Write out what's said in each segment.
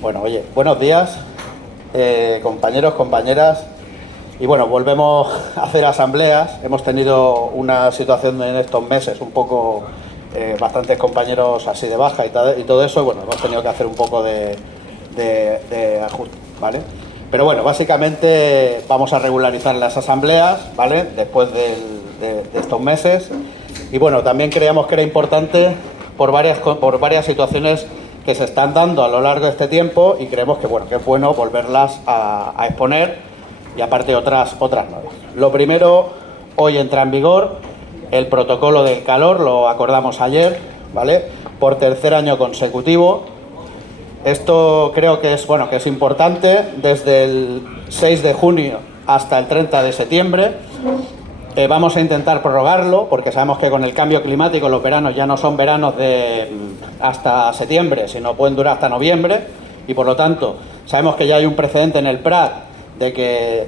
Bueno, oye, buenos días, compañeros, compañeras. Y bueno, volvemos a hacer asambleas. Hemos tenido una situación en estos meses un poco, bastantes compañeros así de baja y todo eso. Bueno, hemos tenido que hacer un poco de ajuste, ¿vale? Pero bueno, básicamente vamos a regularizar las asambleas, ¿vale? Después de estos meses. Y bueno, también creíamos que era importante por varias situaciones que se están dando a lo largo de este tiempo, y creemos que bueno, que es bueno volverlas a exponer, y aparte otras nuevas. Lo primero, hoy entra en vigor el protocolo del calor, lo acordamos ayer, ¿vale? Por tercer año consecutivo. Esto creo que es, bueno, que es importante. Desde el 6 de junio hasta el 30 de septiembre. Vamos a intentar prorrogarlo, porque sabemos que con el cambio climático los veranos ya no son veranos de hasta septiembre, sino pueden durar hasta noviembre, y por lo tanto sabemos que ya hay un precedente en el Prat de que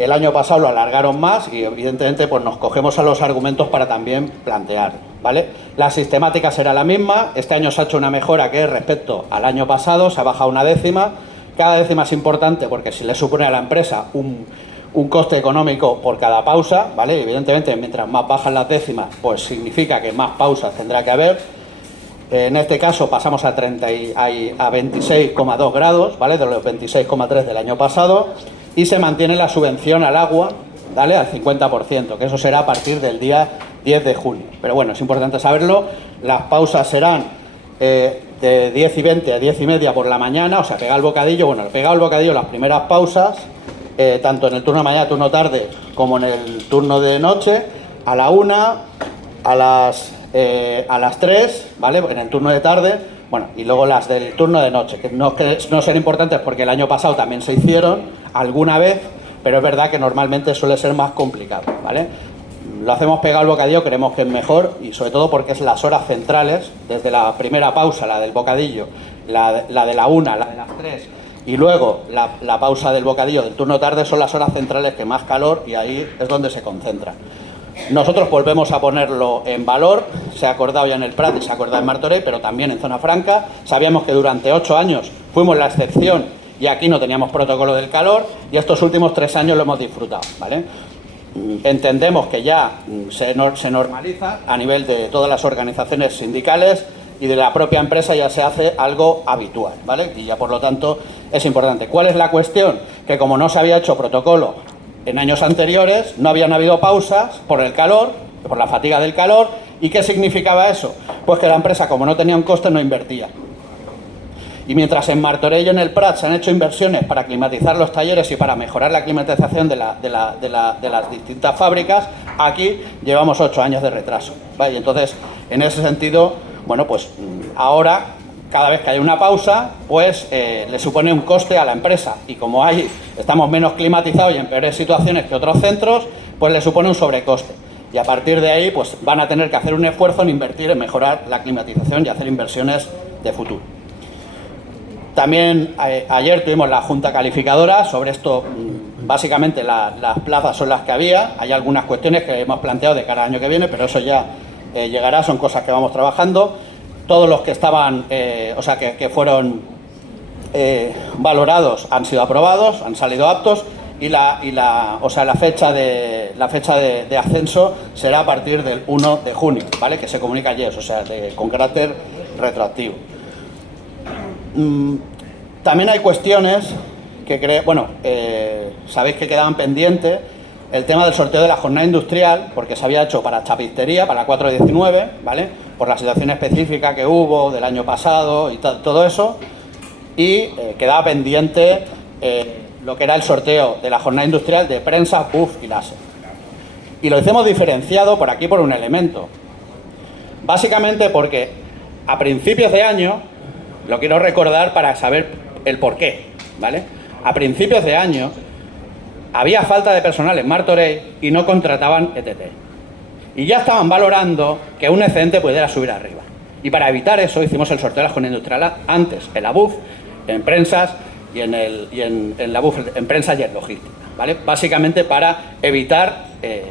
el año pasado lo alargaron más, y evidentemente pues nos cogemos a los argumentos para también plantear, ¿vale? La sistemática será la misma. Este año se ha hecho una mejora que respecto al año pasado, se ha bajado una décima. Cada décima es importante porque si le supone a la empresa un coste económico por cada pausa, ¿vale? Evidentemente, mientras más bajan las décimas, pues significa que más pausas tendrá que haber. En este caso pasamos a 26,2 grados, ¿vale? De los 26,3 del año pasado, y se mantiene la subvención al agua, ¿vale? Al 50%, que eso será a partir del día 10 de junio. Pero bueno, es importante saberlo. Las pausas serán de 10 y 20 a 10 y media por la mañana, o sea, pegado el bocadillo. Bueno, pegado el bocadillo, las primeras pausas, tanto en el turno de mañana, turno tarde, como en el turno de noche, a la 1, a las 3, ¿vale? En el turno de tarde, bueno, y luego las del turno de noche, que no son importantes porque el año pasado también se hicieron alguna vez, pero es verdad que normalmente suele ser más complicado, ¿vale? Lo hacemos pegado al bocadillo, creemos que es mejor, y sobre todo porque es las horas centrales, desde la primera pausa, la del bocadillo, la de la 1, la de las 3, y luego la pausa del bocadillo del turno tarde, son las horas centrales que más calor, y ahí es donde se concentra. Nosotros volvemos a ponerlo en valor. Se ha acordado ya en el Prat y se ha acordado en Martorell, pero también en Zona Franca. Sabíamos que durante 8 años fuimos la excepción y aquí no teníamos protocolo del calor, y estos últimos 3 años lo hemos disfrutado, ¿vale? Entendemos que ya se normaliza a nivel de todas las organizaciones sindicales y de la propia empresa, ya se hace algo habitual, ¿vale? Y ya por lo tanto es importante. ¿Cuál es la cuestión? Que como no se había hecho protocolo en años anteriores, no habían habido pausas por el calor, por la fatiga del calor. ¿Y qué significaba eso? Pues que la empresa, como no tenía un coste, no invertía. Y mientras en Martorell y en el Prat se han hecho inversiones para climatizar los talleres y para mejorar la climatización de las distintas fábricas, aquí llevamos 8 años de retraso, ¿vale? Y entonces, en ese sentido, bueno, pues ahora, cada vez que hay una pausa, pues le supone un coste a la empresa, y como estamos menos climatizados y en peores situaciones que otros centros, pues le supone un sobrecoste. Y a partir de ahí, pues van a tener que hacer un esfuerzo en invertir, en mejorar la climatización y hacer inversiones de futuro. También ayer tuvimos la junta calificadora sobre esto. Básicamente las plazas son las que había. Hay algunas cuestiones que hemos planteado de cara al año que viene, pero eso ya llegará, son cosas que vamos trabajando. Todos los que estaban, que fueron valorados han sido aprobados, han salido aptos, y la fecha de ascenso será a partir del 1 de junio, ¿vale? Que se comunica ayer, o sea, con carácter retroactivo. También hay cuestiones que sabéis que quedaban pendientes. El tema del sorteo de la jornada industrial, porque se había hecho para chapistería, para 4-19, ¿vale? Por la situación específica que hubo del año pasado y todo eso. Y quedaba pendiente lo que era el sorteo de la jornada industrial de prensa, puff y láser. Y lo hicimos diferenciado por aquí por un elemento. Básicamente porque a principios de año, lo quiero recordar para saber el porqué, ¿vale? A principios de año había falta de personal en Martorell y no contrataban ETT. Y ya estaban valorando que un excedente pudiera subir arriba. Y para evitar eso hicimos el sorteo de la jornada industrial antes, en la BUF, en prensas y en la BUF, en prensas y en logística, ¿vale? Básicamente para evitar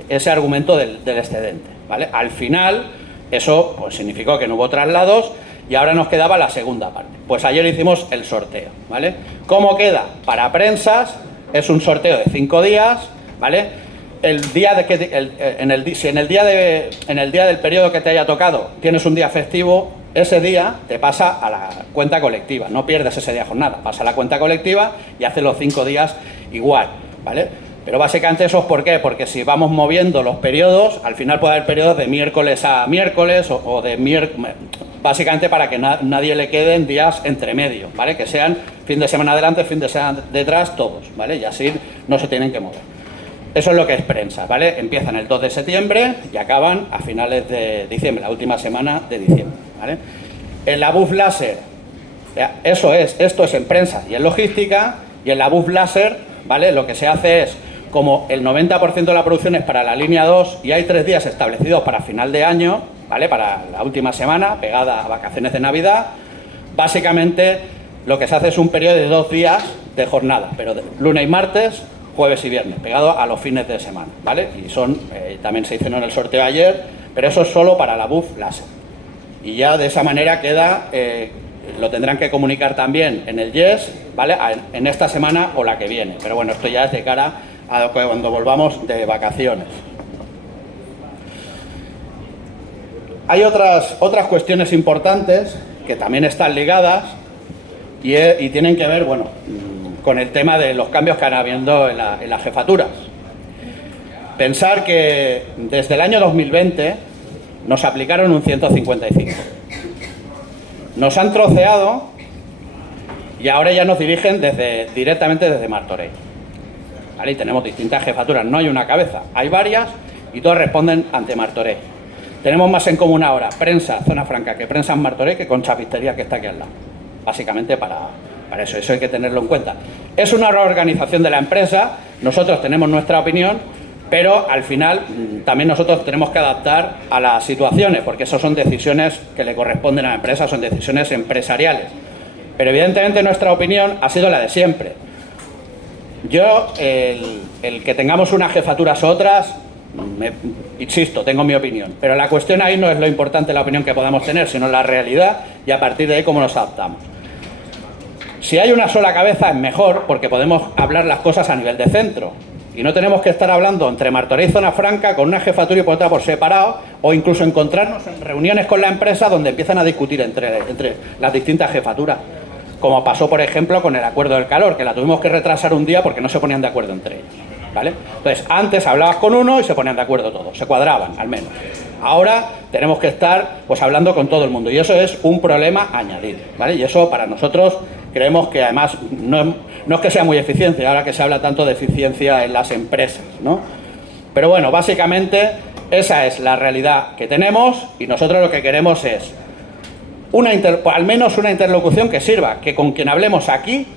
ese argumento del excedente, ¿vale? Al final eso pues significó que no hubo traslados y ahora nos quedaba la segunda parte. Pues ayer hicimos el sorteo, ¿vale? ¿Cómo queda? Para prensas es un sorteo de 5 días, ¿vale? El día de que, si en el día del periodo que te haya tocado tienes un día festivo, ese día te pasa a la cuenta colectiva, no pierdes ese día de jornada, pasa a la cuenta colectiva y haces los 5 días igual, ¿vale? Pero básicamente eso es ¿por qué? Porque si vamos moviendo los periodos, al final puede haber periodos de miércoles a miércoles o de miércoles, básicamente para que nadie le queden días entre medio, ¿vale? Que sean fin de semana adelante, fin de semana detrás, todos, ¿vale? Y así no se tienen que mover. Eso es lo que es prensa, ¿vale? Empiezan el 2 de septiembre y acaban a finales de diciembre, la última semana de diciembre, ¿vale? En la BUF láser, esto es en prensa y en logística, y en la BUF láser, ¿vale? Lo que se hace es, como el 90% de la producción es para la línea 2 y hay 3 días establecidos para final de año, ¿vale? Para la última semana, pegada a vacaciones de Navidad, básicamente lo que se hace es un periodo de 2 días de jornada, pero de lunes y martes, jueves y viernes, pegado a los fines de semana, ¿vale? Y son, también se hicieron en el sorteo ayer, pero eso es solo para la BUF láser. Y ya de esa manera queda, lo tendrán que comunicar también en el YES, ¿vale? En esta semana o la que viene. Pero bueno, esto ya es de cara a cuando volvamos de vacaciones. Hay otras cuestiones importantes que también están ligadas y tienen que ver, bueno, con el tema de los cambios que han habido en las jefaturas. Pensar que desde el año 2020 nos aplicaron un 155. Nos han troceado y ahora ya nos dirigen directamente desde Martorell. ¿Vale? Y tenemos distintas jefaturas, no hay una cabeza, hay varias y todas responden ante Martorell. Tenemos más en común ahora prensa, zona franca, que prensa en Martorell que con Chapistería, que está aquí al lado. Básicamente para eso hay que tenerlo en cuenta. Es una reorganización de la empresa, nosotros tenemos nuestra opinión, pero al final también nosotros tenemos que adaptar a las situaciones, porque eso son decisiones que le corresponden a la empresa, son decisiones empresariales. Pero evidentemente nuestra opinión ha sido la de siempre. Yo, el que tengamos unas jefaturas u otras, insisto, tengo mi opinión, pero la cuestión ahí no es lo importante la opinión que podamos tener, sino la realidad y a partir de ahí cómo nos adaptamos. Si hay una sola cabeza es mejor, porque podemos hablar las cosas a nivel de centro y no tenemos que estar hablando entre Martorell y Zona Franca con una jefatura y por otra por separado, o incluso encontrarnos en reuniones con la empresa donde empiezan a discutir entre las distintas jefaturas, como pasó por ejemplo con el acuerdo del calor, que la tuvimos que retrasar un día porque no se ponían de acuerdo entre ellos, ¿vale? Entonces antes hablabas con uno y se ponían de acuerdo todos, se cuadraban al menos. Ahora tenemos que estar pues hablando con todo el mundo y eso es un problema añadido, ¿vale? Y eso para nosotros creemos que además no es que sea muy eficiente, ahora que se habla tanto de eficiencia en las empresas, ¿no? Pero bueno, básicamente esa es la realidad que tenemos y nosotros lo que queremos es al menos una interlocución que sirva, que con quien hablemos aquí,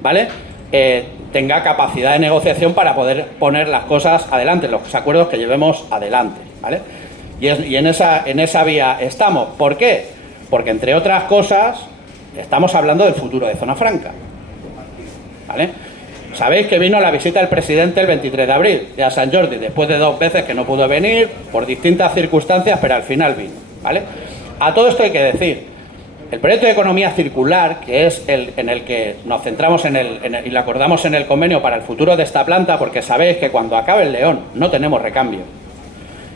¿vale? Tenga capacidad de negociación para poder poner las cosas adelante, los acuerdos que llevemos adelante, ¿vale? Y en esa vía estamos. ¿Por qué? Porque entre otras cosas estamos hablando del futuro de Zona Franca, ¿vale? Sabéis que vino la visita del presidente el 23 de abril de a Sant Jordi, después de 2 veces que no pudo venir por distintas circunstancias, pero al final vino, ¿vale? A todo esto hay que decir, el proyecto de economía circular, que es en el que nos centramos y lo acordamos en el convenio para el futuro de esta planta, porque sabéis que cuando acabe el León no tenemos recambio.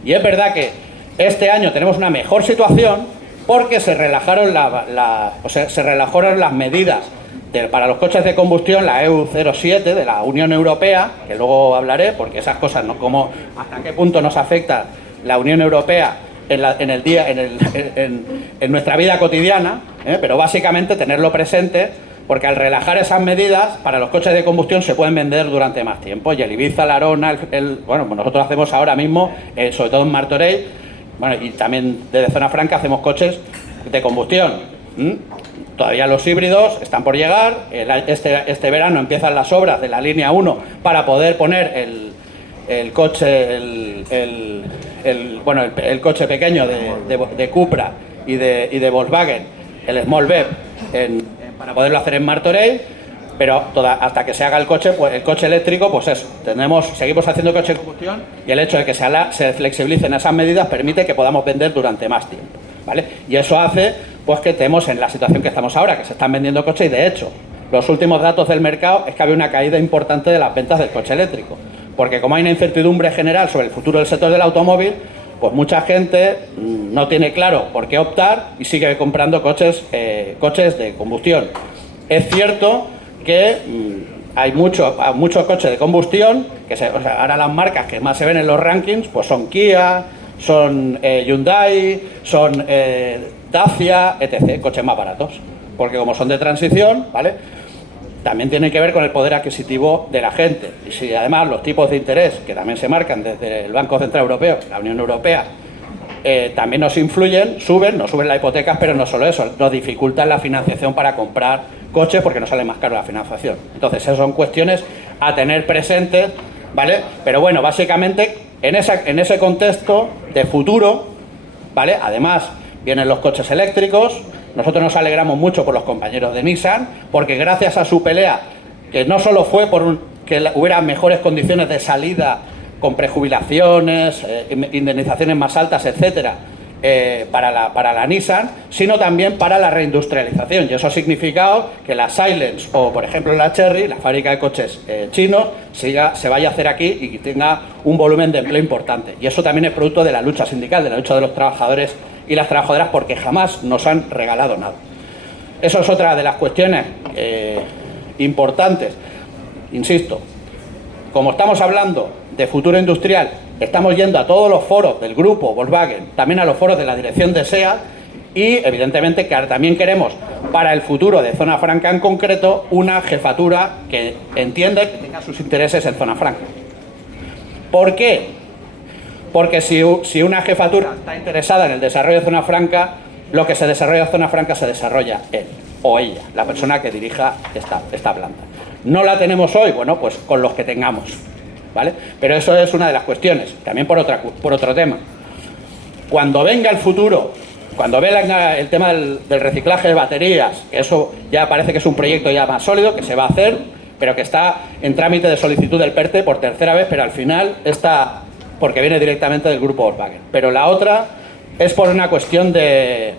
Y es verdad que este año tenemos una mejor situación porque se relajaron las medidas para los coches de combustión, la EU 07 de la Unión Europea, que luego hablaré, porque esas cosas, ¿no? Como hasta qué punto nos afecta la Unión Europea en nuestra vida cotidiana, pero básicamente tenerlo presente, porque al relajar esas medidas para los coches de combustión se pueden vender durante más tiempo. Y el Ibiza, la Arona, bueno, pues nosotros hacemos ahora mismo, sobre todo en Martorell, bueno, y también desde Zona Franca hacemos coches de combustión. Todavía los híbridos están por llegar. Este verano empiezan las obras de la línea 1 para poder poner el coche, el coche pequeño de Cupra y de Volkswagen, el Small BEV, para poderlo hacer en Martorell, pero hasta que se haga el coche, pues el coche eléctrico, pues eso, seguimos haciendo coche de combustión y el hecho de que se flexibilicen esas medidas permite que podamos vender durante más tiempo, ¿vale? Y eso hace pues que estemos en la situación que estamos ahora, que se están vendiendo coches y de hecho los últimos datos del mercado es que había una caída importante de las ventas del coche eléctrico, porque como hay una incertidumbre general sobre el futuro del sector del automóvil, pues mucha gente no tiene claro por qué optar y sigue comprando coches de combustión. Es cierto que hay muchos coches de combustión, que ahora las marcas que más se ven en los rankings pues son Kia, son Hyundai, son Dacia, etc., coches más baratos, porque como son de transición, ¿vale?, también tienen que ver con el poder adquisitivo de la gente. Y si además los tipos de interés, que también se marcan desde el Banco Central Europeo, la Unión Europea, también nos influyen, nos suben las hipotecas, pero no solo eso, nos dificultan la financiación para comprar coches porque nos sale más caro la financiación. Entonces, esas son cuestiones a tener presentes, ¿vale? Pero bueno, básicamente, en ese contexto de futuro, ¿vale?, además vienen los coches eléctricos. Nosotros nos alegramos mucho por los compañeros de Nissan, porque gracias a su pelea, que no solo fue por que hubiera mejores condiciones de salida con prejubilaciones, indemnizaciones más altas, etcétera, para la Nissan, sino también para la reindustrialización. Y eso ha significado que la Silence o, por ejemplo, la Chery, la fábrica de coches chinos, se vaya a hacer aquí y tenga un volumen de empleo importante. Y eso también es producto de la lucha sindical, de la lucha de los trabajadores y las trabajadoras, porque jamás nos han regalado nada. Eso es otra de las cuestiones importantes. Insisto, como estamos hablando de futuro industrial, estamos yendo a todos los foros del grupo Volkswagen, también a los foros de la dirección de SEAT y evidentemente que también queremos para el futuro de Zona Franca en concreto una jefatura que entienda y que tenga sus intereses en Zona Franca. ¿Por qué? Porque si una jefatura está interesada en el desarrollo de Zona Franca, lo que se desarrolla en Zona Franca se desarrolla él o ella, la persona que dirija esta planta. ¿No la tenemos hoy? Bueno, pues con los que tengamos, ¿vale? Pero eso es una de las cuestiones. También por otro tema. Cuando venga el futuro, cuando venga el tema del reciclaje de baterías, que eso ya parece que es un proyecto ya más sólido, que se va a hacer, pero que está en trámite de solicitud del PERTE por tercera vez, pero al final está, porque viene directamente del grupo Volkswagen. Pero la otra es por una cuestión de,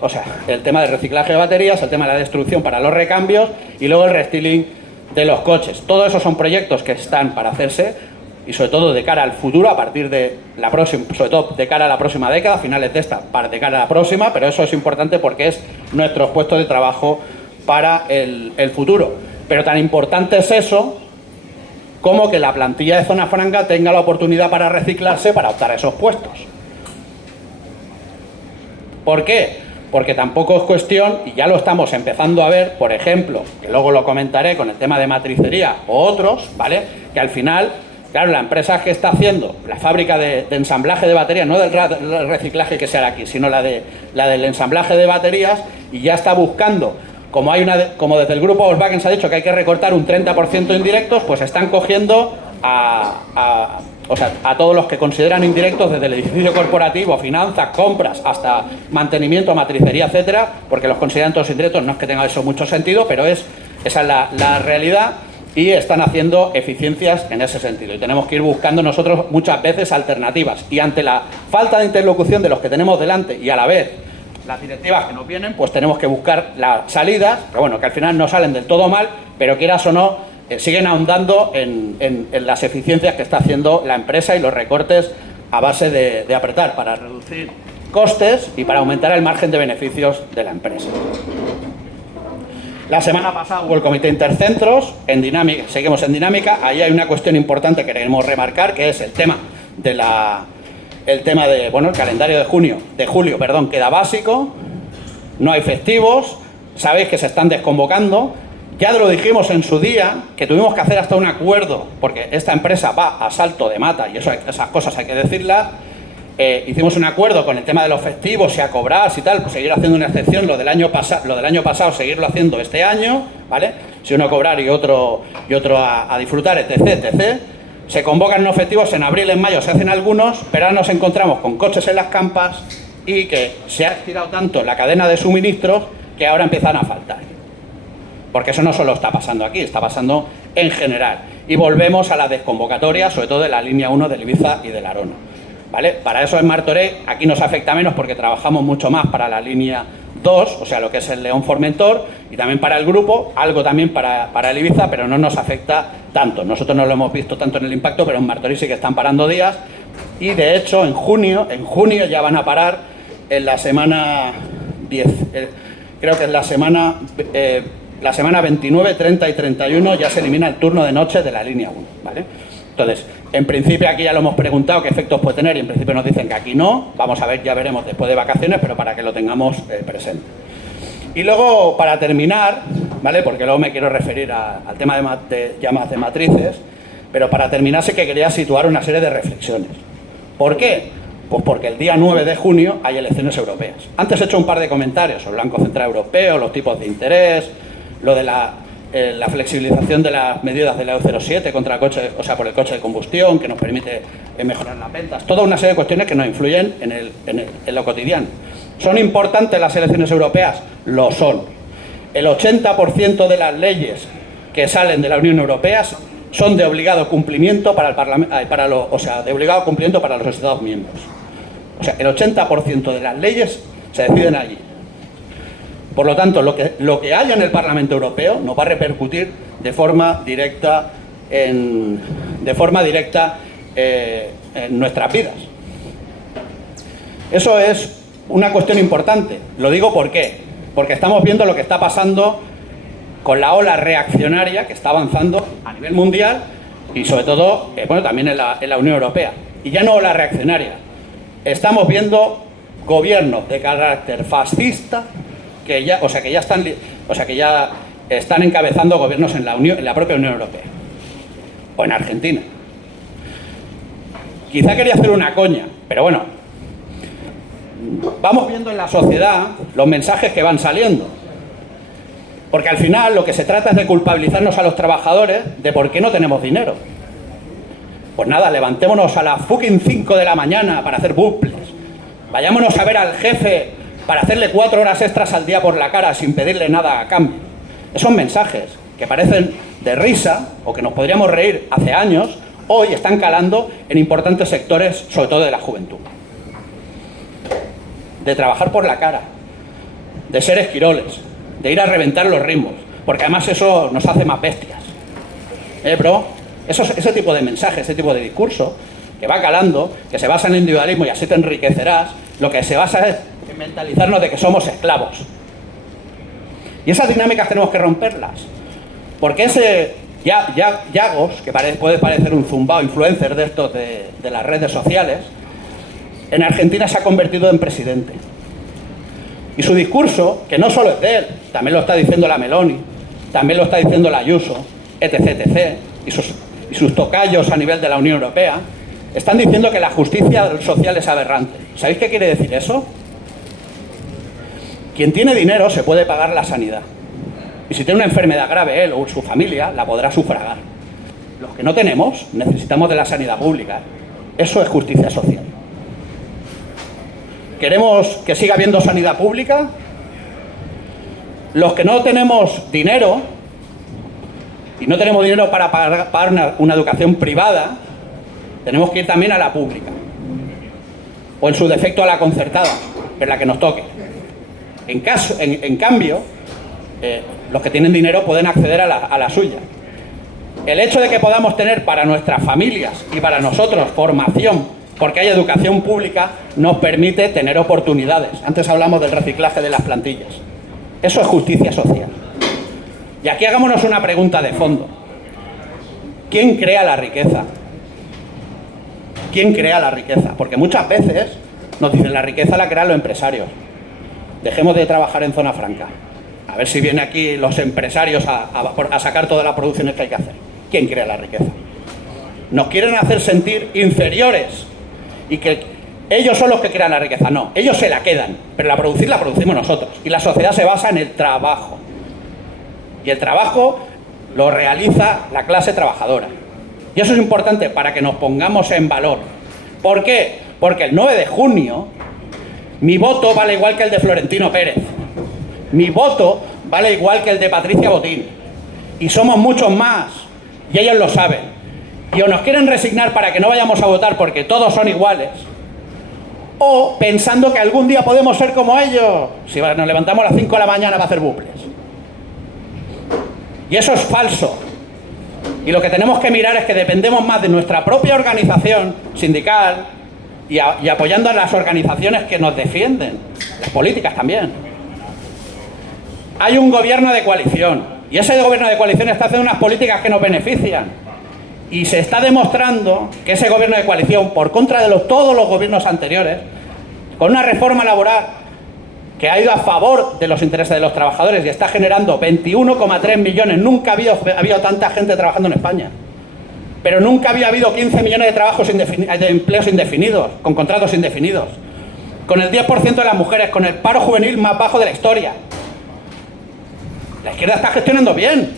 el tema del reciclaje de baterías, el tema de la destrucción para los recambios y luego el restyling de los coches. Todos esos son proyectos que están para hacerse y sobre todo de cara al futuro, a partir de la próxima, sobre todo de cara a la próxima década, finales de esta, de cara a la próxima, pero eso es importante porque es nuestros puestos de trabajo para el futuro. Pero tan importante es eso como que la plantilla de Zona Franca tenga la oportunidad para reciclarse para optar a esos puestos. ¿Por qué? Porque tampoco es cuestión, y ya lo estamos empezando a ver, por ejemplo, que luego lo comentaré con el tema de matricería o otros, ¿vale?, que al final, claro, la empresa que está haciendo la fábrica de ensamblaje de baterías, no del reciclaje que se hará aquí, sino la del ensamblaje de baterías, y ya está buscando, como desde el grupo Volkswagen se ha dicho que hay que recortar un 30% de indirectos, pues están cogiendo a todos los que consideran indirectos, desde el edificio corporativo, finanzas, compras, hasta mantenimiento, matricería, etcétera, porque los consideran todos indirectos. No es que tenga eso mucho sentido, pero esa es la realidad, y están haciendo eficiencias en ese sentido. Y tenemos que ir buscando nosotros muchas veces alternativas. Y ante la falta de interlocución de los que tenemos delante y a la vez las directivas que nos vienen, pues tenemos que buscar las salidas, pero bueno, que al final no salen del todo mal, pero quieras o no, siguen ahondando en las eficiencias que está haciendo la empresa y los recortes a base de apretar para reducir costes y para aumentar el margen de beneficios de la empresa. La semana pasada hubo el comité intercentros, seguimos en dinámica. Ahí hay una cuestión importante que queremos remarcar, que es el tema de el calendario de julio, queda básico, no hay festivos, sabéis que se están desconvocando. Ya lo dijimos en su día, que tuvimos que hacer hasta un acuerdo, porque esta empresa va a salto de mata, y esas cosas hay que decirlas. Hicimos un acuerdo con el tema de los festivos y a cobrar y tal, pues seguir haciendo una excepción, lo del año pasado seguirlo haciendo este año, ¿vale? Si uno a cobrar y otro a disfrutar, etc. Se convocan unos festivos, en abril, en mayo se hacen algunos, pero ahora nos encontramos con coches en las campas y que se ha estirado tanto la cadena de suministros que ahora empiezan a faltar. Porque eso no solo está pasando aquí, está pasando en general. Y volvemos a la desconvocatoria, sobre todo de la línea 1 del Ibiza y del Arona, ¿vale? Para eso en Martorell aquí nos afecta menos porque trabajamos mucho más para la línea 2, o sea, lo que es el León Formentor, y también para el grupo, algo también para el Ibiza, pero no nos afecta tanto. Nosotros no lo hemos visto tanto en el impacto, pero en Martorell sí que están parando días, y de hecho en junio ya van a parar en la semana 10, creo que en la semana 29, 30 y 31 ya se elimina el turno de noche de la línea 1, ¿vale? Entonces, en principio aquí ya lo hemos preguntado qué efectos puede tener y en principio nos dicen que aquí no. Vamos a ver, ya veremos después de vacaciones, pero para que lo tengamos presente. Y luego, para terminar, ¿vale? Porque luego me quiero referir al tema de llamadas de matrices, pero para terminar sí que quería situar una serie de reflexiones. ¿Por qué? Pues porque el día 9 de junio hay elecciones europeas. Antes he hecho un par de comentarios sobre el Banco Central Europeo, los tipos de interés, lo de la flexibilización de las medidas de la EU07 contra el coche, o sea, por el coche de combustión, que nos permite mejorar las ventas. Toda una serie de cuestiones que nos influyen en lo cotidiano. ¿Son importantes las elecciones europeas? Lo son. El 80% de las leyes que salen de la Unión Europea son de obligado cumplimiento para el Parlamento, de obligado cumplimiento para los Estados miembros. O sea, el 80% de las leyes se deciden allí. Por lo tanto, lo que haya en el Parlamento Europeo nos va a repercutir de forma directa en nuestras vidas. Eso es una cuestión importante. Lo digo ¿por qué? Porque estamos viendo lo que está pasando con la ola reaccionaria que está avanzando a nivel mundial y sobre todo, también en la Unión Europea. Y ya no ola reaccionaria. Estamos viendo gobiernos de carácter fascista que ya están encabezando gobiernos en la propia Unión Europea o en Argentina. Quizá quería hacer una coña, pero bueno, vamos viendo en la sociedad los mensajes que van saliendo, porque al final lo que se trata es de culpabilizarnos a los trabajadores de por qué no tenemos dinero. Pues nada, levantémonos a las fucking 5 de la mañana para hacer bucles, vayámonos a ver al jefe para hacerle 4 horas extras al día por la cara sin pedirle nada a cambio. Esos mensajes que parecen de risa o que nos podríamos reír hace años, hoy están calando en importantes sectores, sobre todo de la juventud. De trabajar por la cara, de ser esquiroles, de ir a reventar los ritmos, porque además eso nos hace más bestias. Bro, ese tipo de mensaje, ese tipo de discurso que va calando, que se basa en el individualismo y así te enriquecerás, lo que se basa es en mentalizarnos de que somos esclavos. Y esas dinámicas tenemos que romperlas. Porque ese Yagos, que puede parecer un zumbao influencer de estos de las redes sociales, en Argentina se ha convertido en presidente. Y su discurso, que no solo es de él, también lo está diciendo la Meloni, también lo está diciendo la Ayuso, etc., y sus tocayos a nivel de la Unión Europea, están diciendo que la justicia social es aberrante. ¿Sabéis qué quiere decir eso? Quien tiene dinero se puede pagar la sanidad. Y si tiene una enfermedad grave él o su familia, la podrá sufragar. Los que no tenemos, necesitamos de la sanidad pública. Eso es justicia social. ¿Queremos que siga habiendo sanidad pública? Los que no tenemos dinero, y no tenemos dinero para pagar una educación privada, tenemos que ir también a la pública. O en su defecto a la concertada, en la que nos toque. En cambio, los que tienen dinero pueden acceder a la suya. El hecho de que podamos tener para nuestras familias y para nosotros formación, porque hay educación pública, nos permite tener oportunidades. Antes hablamos del reciclaje de las plantillas. Eso es justicia social. Y aquí hagámonos una pregunta de fondo. ¿Quién crea la riqueza? ¿Quién crea la riqueza? Porque muchas veces nos dicen la riqueza la crean los empresarios. Dejemos de trabajar en zona franca. A ver si vienen aquí los empresarios a sacar todas las producciones que hay que hacer. ¿Quién crea la riqueza? Nos quieren hacer sentir inferiores y que ellos son los que crean la riqueza. No, ellos se la quedan, pero la producimos nosotros. Y la sociedad se basa en el trabajo. Y el trabajo lo realiza la clase trabajadora. Y eso es importante para que nos pongamos en valor. ¿Por qué? Porque el 9 de junio mi voto vale igual que el de Florentino Pérez. Mi voto vale igual que el de Patricia Botín. Y somos muchos más. Y ellos lo saben. Y o nos quieren resignar para que no vayamos a votar porque todos son iguales, o pensando que algún día podemos ser como ellos, si nos levantamos a las 5 de la mañana para hacer bucles. Y eso es falso. Y lo que tenemos que mirar es que dependemos más de nuestra propia organización sindical y apoyando a las organizaciones que nos defienden, las políticas también. Hay un gobierno de coalición y ese gobierno de coalición está haciendo unas políticas que nos benefician y se está demostrando que ese gobierno de coalición, por contra de todos los gobiernos anteriores, con una reforma laboral que ha ido a favor de los intereses de los trabajadores y está generando 21,3 millones. Nunca ha habido tanta gente trabajando en España. Pero nunca había habido 15 millones de empleos indefinidos, con contratos indefinidos. Con el 10% de las mujeres, con el paro juvenil más bajo de la historia. La izquierda está gestionando bien.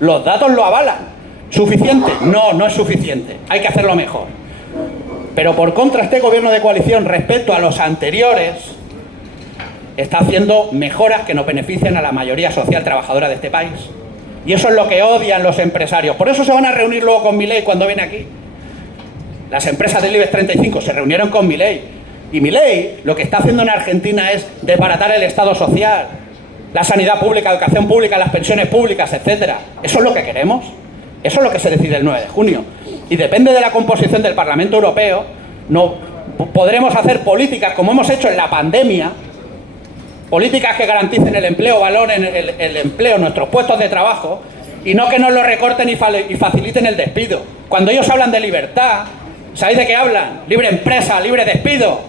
Los datos lo avalan. ¿Suficiente? No, no es suficiente. Hay que hacerlo mejor. Pero por contra, este gobierno de coalición, respecto a los anteriores, está haciendo mejoras que nos benefician a la mayoría social trabajadora de este país. Y eso es lo que odian los empresarios. Por eso se van a reunir luego con Milei cuando viene aquí. Las empresas del IBEX 35 se reunieron con Milei. Y Milei lo que está haciendo en Argentina es desbaratar el Estado social, la sanidad pública, la educación pública, las pensiones públicas, etcétera. ¿Eso es lo que queremos? Eso es lo que se decide el 9 de junio. Y depende de la composición del Parlamento Europeo, no podremos hacer políticas como hemos hecho en la pandemia, políticas que garanticen el empleo, valoren el empleo, nuestros puestos de trabajo, y no que nos lo recorten y faciliten el despido. Cuando ellos hablan de libertad, ¿sabéis de qué hablan? Libre empresa, libre despido.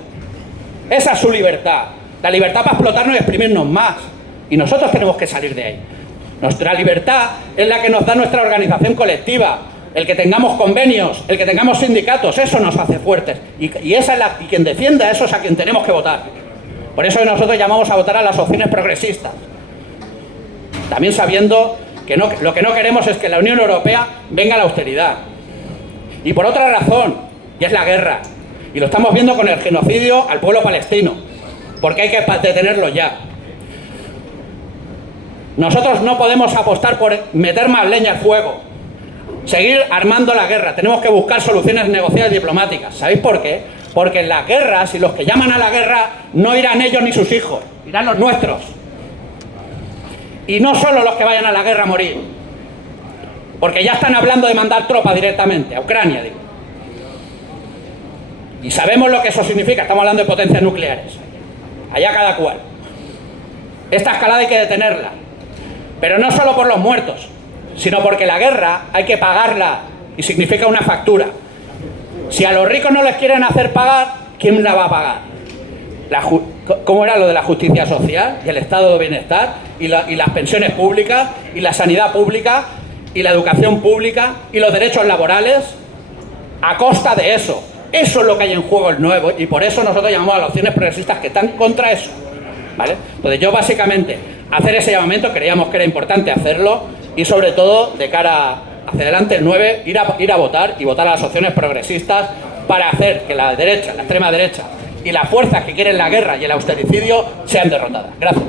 Esa es su libertad. La libertad para explotarnos y exprimirnos más. Y nosotros tenemos que salir de ahí. Nuestra libertad es la que nos da nuestra organización colectiva. El que tengamos convenios, el que tengamos sindicatos, eso nos hace fuertes. Y quien defienda eso es a quien tenemos que votar. Por eso nosotros llamamos a votar a las opciones progresistas. También sabiendo que lo que no queremos es que la Unión Europea venga a la austeridad. Y por otra razón, y es la guerra. Y lo estamos viendo con el genocidio al pueblo palestino. Porque hay que detenerlo ya. Nosotros no podemos apostar por meter más leña al fuego. Seguir armando la guerra. Tenemos que buscar soluciones negociadas y diplomáticas. ¿Sabéis por qué? Porque en las guerras, y los que llaman a la guerra, no irán ellos ni sus hijos, irán los nuestros. Y no solo los que vayan a la guerra a morir, porque ya están hablando de mandar tropas directamente a Ucrania, digo. Y sabemos lo que eso significa, estamos hablando de potencias nucleares. Allá cada cual. Esta escalada hay que detenerla, pero no solo por los muertos, sino porque la guerra hay que pagarla y significa una factura. Si a los ricos no les quieren hacer pagar, ¿quién la va a pagar? ¿Cómo era lo de la justicia social y el estado de bienestar y las pensiones públicas y la sanidad pública y la educación pública y los derechos laborales? A costa de eso. Eso es lo que hay en juego el nuevo y por eso nosotros llamamos a las opciones progresistas que están contra eso, ¿vale? Entonces yo básicamente hacer ese llamamiento creíamos que era importante hacerlo y sobre todo de cara hacia adelante el 9 ir a votar y votar a las opciones progresistas para hacer que la derecha, la extrema derecha y las fuerzas que quieren la guerra y el austericidio sean derrotadas. Gracias.